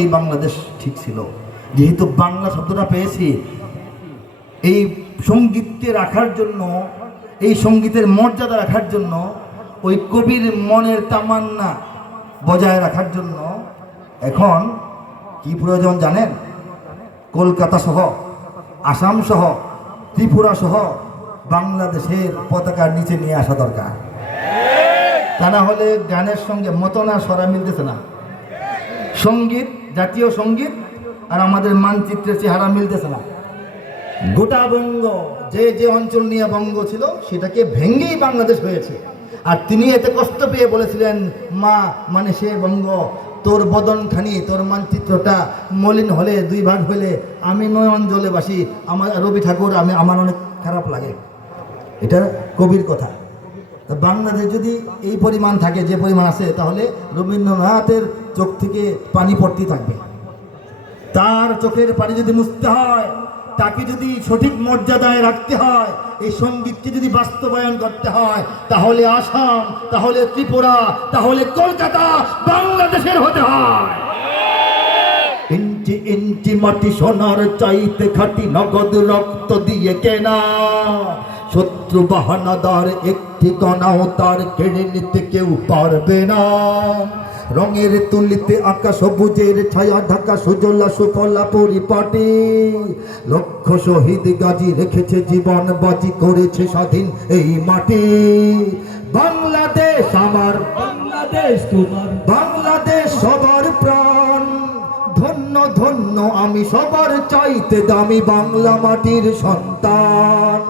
এই বাংলাদেশ ঠিক ছিল। যেহেতু বাংলা শব্দটা পেয়েছি, এই সঙ্গীতকে রাখার জন্য, এই সঙ্গীতের মর্যাদা রাখার জন্য, ওই কবির মনের তামান্না বজায় রাখার জন্য এখন কি প্রয়োজন জানেন? কলকাতা সহ, আসাম সহ, ত্রিপুরা সহ বাংলাদেশের পতাকার নিচে নিয়ে আসা দরকার। তা না হলে গানের সঙ্গে মতনা সরা মিলতেছে না। সঙ্গীত, জাতীয় সঙ্গীত আর আমাদের মানচিত্রের চেহারা মিলতেছে না। গোটা বঙ্গ, যে যে অঞ্চল নিয়ে বঙ্গ ছিল সেটাকে ভেঙ্গেই বাংলাদেশ হয়েছে। আর তিনি এতে কষ্ট পেয়ে বলেছিলেন, মা মানে সে বঙ্গ, তোর বদনখানি, তোর মানচিত্রটা মলিন হলে, দুই ভাগ হলে আমি নয়ন জলে বাসি। আমার রবি ঠাকুর, আমার অনেক খারাপ লাগে। এটা কবির কথা। বাংলাদেশ যদি এই পরিমাণ থাকে, যে পরিমাণ আছে, তাহলে রবীন্দ্রনাথের চোখ থেকে পানি পড়তে থাকবে। তার চোখের পানি যদি মুছতে হয়, তাকে যদি সঠিক মর্যাদায় রাখতে হয়, এই সঙ্গীতকে যদি বাস্তবায়ন করতে হয়, তাহলে আসাম, তাহলে ত্রিপুরা, তাহলে কলকাতা বাংলাদেশের হতে হয়। ইঞ্চি ইঞ্চি মাটি সোনার চাইতে খাঁটি, নগদ রক্ত দিয়ে কেনা। শত্রু বাহানাদার একটি কণাও তার কেড়ে নিতে কেউ পারবে না। রঙের তুলিতে আঁকা সবুজের ছায়া ঢাকা সুজলা সুফলা পরিপাটি। লক্ষ শহীদ গাজী রেখেছে জীবন বাজি, করেছে স্বাধীন এই মাটি। বাংলাদেশ আমার, বাংলাদেশ তোমার, বাংলাদেশ সবার প্রাণ। ধন্য ধন্য আমি সবার চাইতে দামি বাংলা মাটির সন্তান।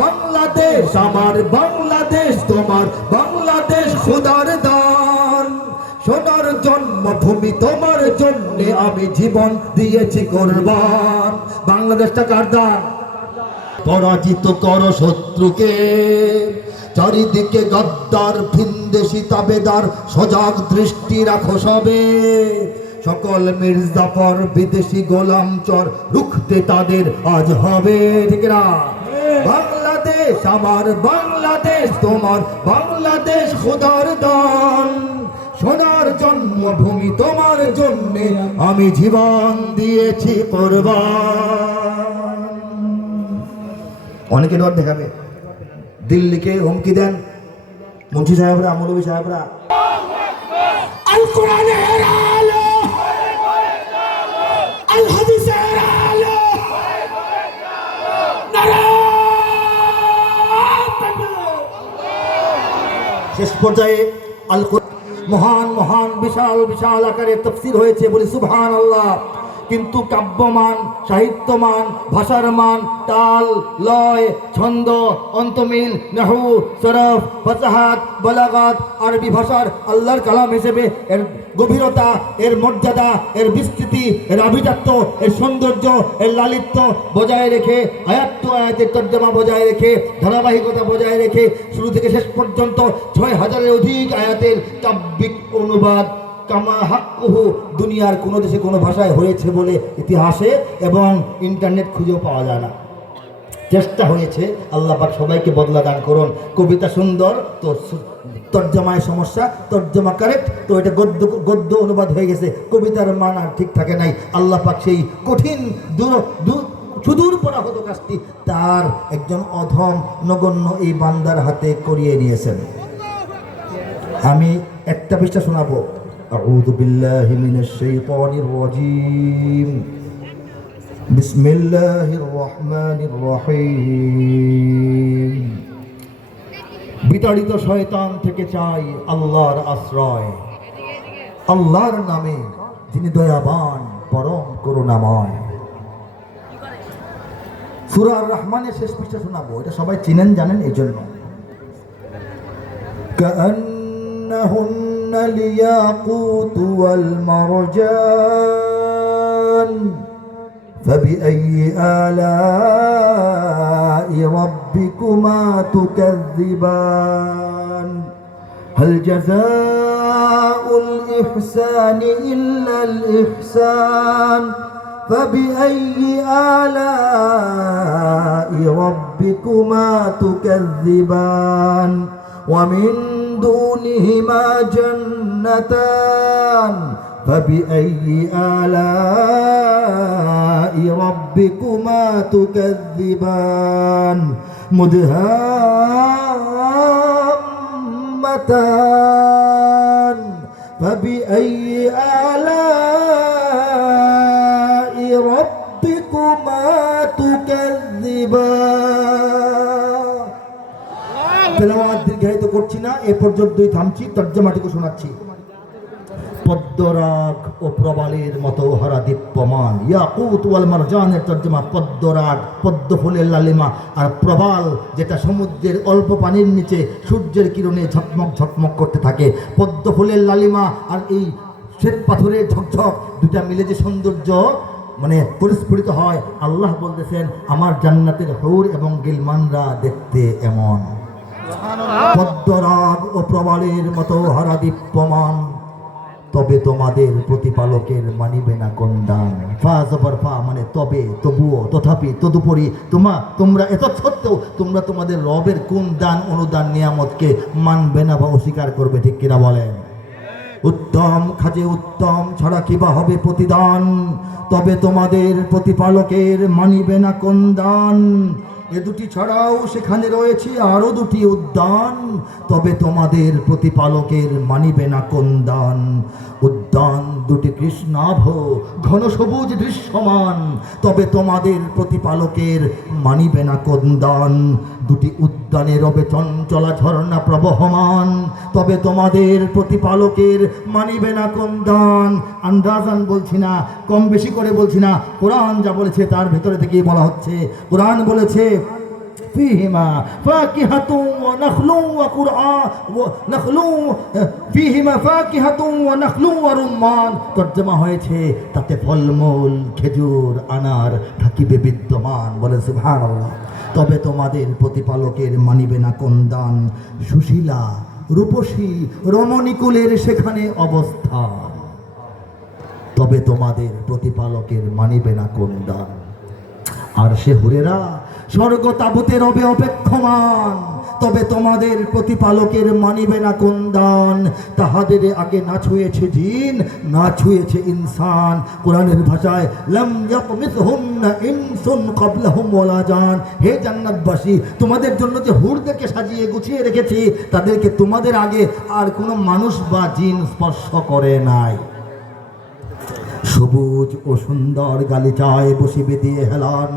বাংলাদেশ আমার, বাংলাদেশ তোমার, বাংলাদেশ খোদার দান। সোনার জন্মভূমি তোমার জন্যে আমি জীবন দিয়েছি কোরবান। বাংলাদেশটা কার দান? পরাজিত করো শত্রুকে, চারিদিকে গদ্দার ভিনদেশি তাবেদার, সজাগ দৃষ্টি রাখো সবে। সকল মির্জাফর বিদেশি গোলাম চর, রুখতে তাদের আজ হবে। ঠিক না? বাংলাদেশ আমার, বাংলাদেশ তোমার, বাংলাদেশ খোদার দান। সোনার জন্মভূমি তোমার জন্যে আমি জীবন দিয়েছি কোরবান। অনেকে ডর দেখাবে, দিল্লিকে হুমকি দেন মুন্সি সাহেবরা, মৌলভী সাহেবরা। আল কোরআনের আলো, আল হাদিসের আলো, শেষ পর্যায়ে আল মহান মহান বিশাল বিশাল আকারে তাফসীর হয়েছে, বলি সুবহানাল্লাহ। কিন্তু কাব্যমান, সাহিত্যমান, ভাষার মান, তাল, লয়, ছন্দ, অন্তমিল, নাহু, সরফ, ফাসাহাত, বালাগাত, আরবি ভাষার আল্লাহর কালাম হিসেবে এর গভীরতা, এর মর্যাদা, এর বিস্তৃতি, এর আভিজাত্য, এর সৌন্দর্য, এর লালিত্য বজায় রেখে, আয়াত টু আয়াতের তর্জমা বজায় রেখে, ধারাবাহিকতা বজায় রেখে, শুরু থেকে শেষ পর্যন্ত ৬,০০০-এর অধিক আয়াতের কাব্যিক অনুবাদ কামা হাক্কুহু দুনিয়ার কোনো দেশে কোনো ভাষায় হয়েছে বলে ইতিহাসে এবং ইন্টারনেট খুঁজেও পাওয়া যায় না। চেষ্টা হয়েছে, আল্লাহ পাক সবাইকে বদলা দান করুন। কবিতা সুন্দর তো তর্জমায় সমস্যা, তর্জমা কারেক্ট তো এটা গদ্য অনুবাদ হয়ে গেছে, কবিতার মান আর ঠিক থাকে নাই। আল্লাহ পাক সেই কঠিন সুদূর পরাহত কাজটি তার একজন অধম নগণ্য এই বান্দার হাতে করিয়ে নিয়েছেন। আমি একটা পৃষ্ঠা শোনাবো। আউযু বিল্লাহি মিনাশ শাইতানির রাজীম। বিসমিল্লাহির রহমানির রহিম। বিতাড়িত শয়তান থেকে চাই আল্লাহর আশ্রয়, আল্লাহর নামে যিনি দয়াবান পরম করুণাময়। সূরা আর রহমানের শেষ পৃষ্ঠা শোনাবো, এটা সবাই চিনেন জানেন এই জন্য। كأنهن الياقوت والمرجان فبأي آلاء ربكما تكذبان هل جزاء الإحسان إلا الإحسان فبأي آلاء ربكما تكذبان ومن دونهما جنتان فبأي آلاء ربكما تكذبان مدهامتان فبأي آلاء ربكما تكذبان তেলাওয়াত দীর্ঘায়িত করছি না, এ পর্যন্তই থামছি, তর্জমাটুকু শোনাচ্ছি। পদ্মরাগ ও প্রবালের মতো হারা দীপ্যমান, ইয়াকুত ওয়াল মারজানের তর্জমা পদ্মরাগ, পদ্ম ফুলের লালিমা, আর প্রবাল যেটা সমুদ্রের অল্প পানির নিচে সূর্যের কিরণে ঝকমক ঝকমক করতে থাকে। পদ্ম ফুলের লালিমা আর এই শ্বেত পাথরের ঝকঝক দুটা মিলে যে সৌন্দর্য মানে পরিস্ফুটিত হয়, আল্লাহ বলতেছেন আমার জান্নাতের হুর এবং গিলমানরা দেখতে এমন। পদ্মরাগ ও প্রবালের মতো হারা দীপ্যমান, তবে তোমাদের প্রতিপালকের মানিবে না কন্দান। ফা জবর ফা মানে তবে, তবুও, তথাপি, তদুপরি, তোমরা এত সত্ত্বেও তোমরা তোমাদের রবের কোন দান অনুদান নিয়ামতকে মানবে না বা অস্বীকার করবে, ঠিক কিনা বলেন? উত্তম কাজে উত্তম ছাড়া কিবা হবে প্রতিদান, তবে তোমাদের প্রতিপালকের মানিবে না কন্দান। এ দুটি ছাড়াও সেখানে রয়েছে আরো দুটি উদ্যান, তবে তোমাদের প্রতিপালকের মানিবে না কন্দান। উদ্যান দুটি কৃষ্ণাভ ঘন সবুজ দৃশ্যমান, তবে তোমাদের প্রতিপালকের মানিবে না কন্দান। দুটি উদ্যানে রবে চঞ্চলা ঝর্ণা প্রবহমান, তবে তোমাদের প্রতিপালকের মানিবে না কন্দান। আন্দাজান বলছি না, কম বেশি করে বলছি না, কোরআন যা বলেছে তার ভেতরে থেকেই বলা হচ্ছে। কোরআন বলেছে فيهما فاكهة ونخل وقرآن ونخل فيهما فاكهة ونخل ورمان, তর্জমা হয়েছে তাতে ফলমূল খেজুর আনার থাকিবে বিদ্যমান। বলেন সুবহানাল্লাহ। তবে তোমাদের প্রতিপালকের মানিবে না কন্দান। সুশীলা রূপসী রমণীকুলের সেখানে অবস্থান, তবে তোমাদের প্রতিপালকের মানিবে না কন্দান। আর সে হুরেরা স্বর্গ তাবুতে রবে অপেক্ষমান, তবে তোমাদের প্রতিপালকের মানিবে না কন্দান। তাহাদের আগে না ছুঁয়েছে জিন, না ছুঁয়েছে ইনসান। কোরআনের ভাষায় লাম ইয়াতমিসহুন্না ইনসুন ক্বাবলাহুম ওয়ালা জান। হে জান্নাতবাসী, তোমাদের জন্য যে হুরদেরকে সাজিয়ে গুছিয়ে রেখেছি তাদেরকে তোমাদের আগে আর কোনো মানুষ বা জিন স্পর্শ করে নাই। সবুজ ও সুন্দর গালিচায় বসিবে দিয়ে হেলান,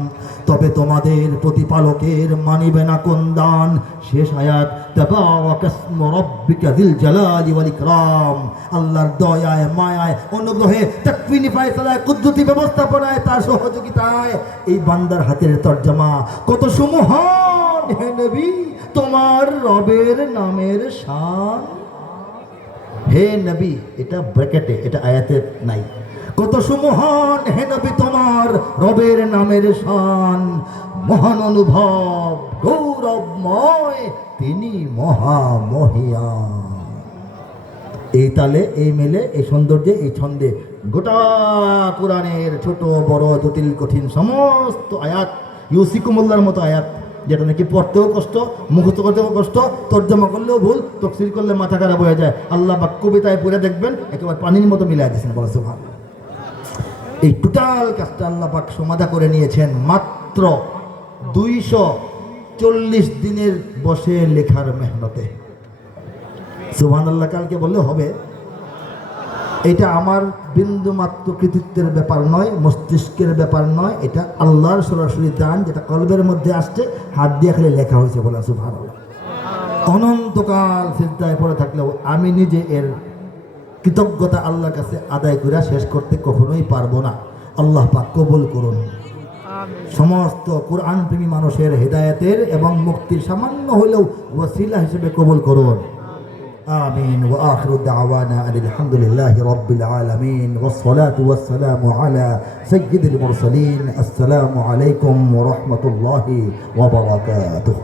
তবে তোমাদের প্রতিপালকের মানিবে না কন্দান। শেষ আয়াত তাবারাকাসমু রাব্বিকা যিল জালালি ওয়াল ইকরাম। আল্লাহর দয়ায় মায়ায় অনুগ্রহে তাকফিনি ফায়সালায় কুদরতি ব্যবস্থাপনায় তার সহযোগিতায় এই বান্দার হাতের তরজমা। কত সুমহান হে নবী তোমার রবের নামের শান। হে নবী, এটা ব্র্যাকেটে, এটা আয়াতে নাই। কত সুমহান হে নবী তোমার রবের নামের শান। মহান অনুভব গৌরবময় তিনি মহামহিয়ান। এই তালে, এই মেলে, এই সৌন্দর্যে, এই ছন্দে গোটা কোরআনের ছোট বড় জটিল কঠিন সমস্ত আয়াত, ইউসিকুমুল্লাহর মতো আয়াত, যেটা নাকি পড়তেও কষ্ট, মুখস্থ করতেও কষ্ট, তর্জমা করলেও ভুল, তাফসীর করলে মাথা খারাপ হয়ে যায়। আল্লাহ পাক কবিতায় পড়ে দেখবেন একেবারে পানির মতো মিলাই দিয়েছেন। বলা সুবহানাল্লাহ। এই টোটাল কাজটা আল্লাহ পাক সমাধা করে নিয়েছেন মাত্র 240 দিনের বসে লেখার মেহনতে। সুবহানাল্লাহ কালকে বললে হবে। এটা আমার বিন্দু মাত্র কৃতিত্বের ব্যাপার নয়, মস্তিষ্কের ব্যাপার নয়, এটা আল্লাহর সরাসরি দান, যেটা কলবের মধ্যে আসছে, হাত দিয়ে খালি লেখা হয়েছে। বলা সুবহানাল্লাহ। অনন্তকাল সিজদায় পড়ে থাকলেও আমি নিজে এর কৃতজ্ঞতা আল্লাহর কাছে আদায় করে শেষ করতে কখনোই পারবো না। আল্লাহ পাক কবুল করুন। সমস্ত কোরআন প্রেমী মানুষের হেদায়েতের এবং মুক্তির সামান্য হলেও ওয়াসিলা হিসেবে কবুল করুন। آمين وآخر دعوانا أن الحمد لله رب العالمين والصلاة والسلام على سيد المرسلين. السلام عليكم ورحمة الله وبركاته.